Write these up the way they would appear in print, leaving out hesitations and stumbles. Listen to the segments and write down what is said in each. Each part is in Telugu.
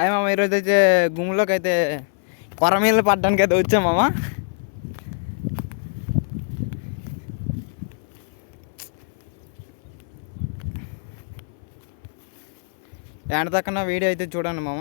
అయ్యి మామ ఈరోజు అయితే గుమ్ములోకి అయితే కొరమీళ్ళు పడ్డానికి అయితే వచ్చాం మామ. ఎండ తక్కన వీడియో అయితే చూడండి మామ.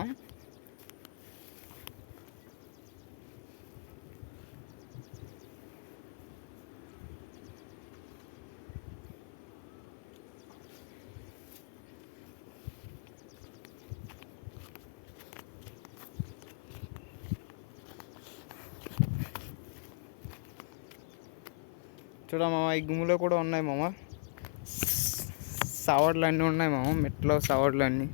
చూడ మామ, ఈ గుమ్ములో కూడా ఉన్నాయి మామ, సవాడ్లు అన్నీ ఉన్నాయి మామ, మెట్లో సవాడ్లు అన్నీ.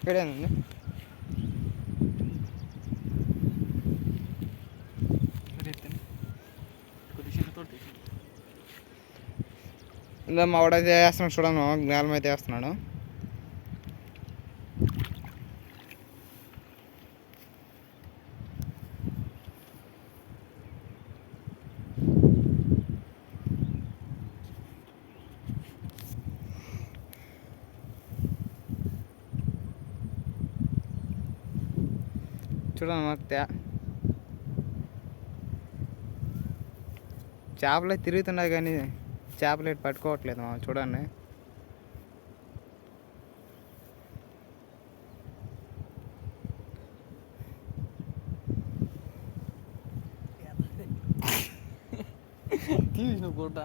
ఇక్కడేనండి. ఇందులో మా వాడైతే వేస్తున్నాడు చూడండి, గాలం అయితే వేస్తున్నాడు. చూడండి మాకు చేపలు తిరుగుతున్నాయి కానీ చేపలు ఎటు పట్టుకోవట్లేదు మా. చూడండి తీసిన గుడ్డ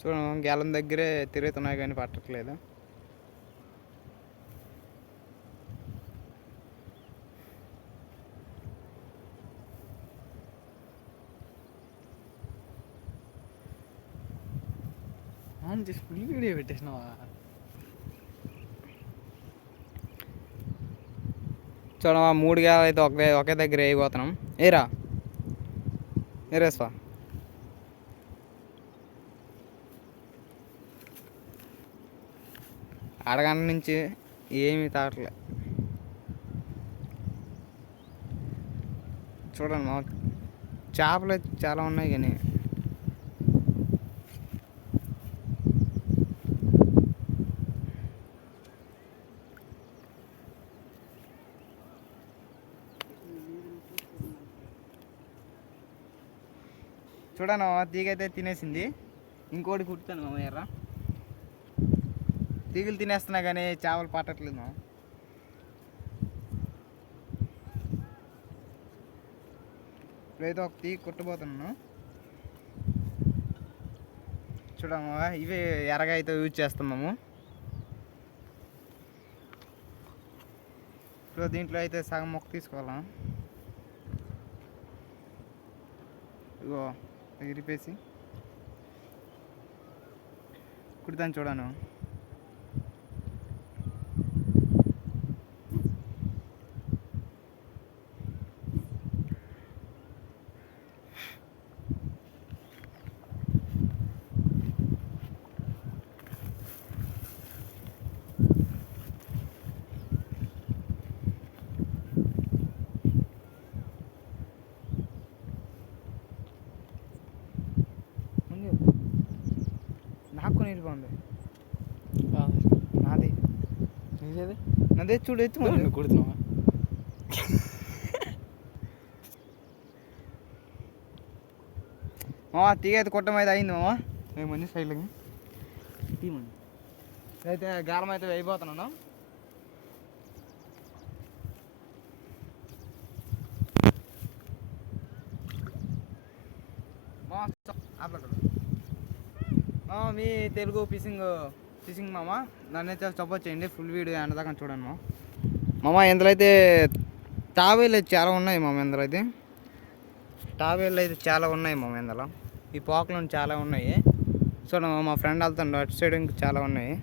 చూడండి, గేలం దగ్గరే తిరుగుతున్నాయి కానీ పట్టట్లేదు. Full video పెట్టేసినావా? చూడమా, 3 గేలాలు అయితే ఒకే దగ్గర వేయబోతున్నాం. ఏరేస్వా అరగంట నుంచి ఏమీ తాగట్లే. చూడండి మా, చేపలు అయితే చాలా ఉన్నాయి కానీ చూడండి మామ, తీగ అయితే తినేసింది. ఇంకోటి కుట్టుతాను మామ. ఎర్ర తీగలు తినేస్తున్నా కానీ చేపలు పట్టట్లేదు మామ. ఇప్పుడైతే ఒక తీగ కుట్టబోతున్నాను. చూడమ్మా, ఇవి ఎర్రగా అయితే యూజ్ చేస్తున్నాము. ఇప్పుడు దీంట్లో అయితే సగం మొక్క తీసుకోవాలా. ఇగో ఇరిపేసి కుడతాను చూడను. నాకు నీళ్ళు బాగుంది. నాది నాదే చూడు, ఎత్తు కుడుతున్నావా? తీగ అయితే కుట్టం అయితే అయింది మామ. ఏమని సైడ్లకి అయితే గాలం అయితే వేయబోతున్నాను. మీ తెలుగు ఫిషింగ్ మామ నన్నైతే సపోర్ట్ చేయండి. ఫుల్ వీడియో ఎండదాకా చూడండి మామ. ఇందులో అయితే తాబేలు అయితే చాలా ఉన్నాయి మామ. ఇందులో అయితే తాబేళ్ళు అయితే చాలా ఉన్నాయి మామ. ఇందులో ఈ పోకలు చాలా ఉన్నాయి. చూడండి మా ఫ్రెండ్ వెళ్తాడు అటు సైడ్, ఇంకా చాలా ఉన్నాయి.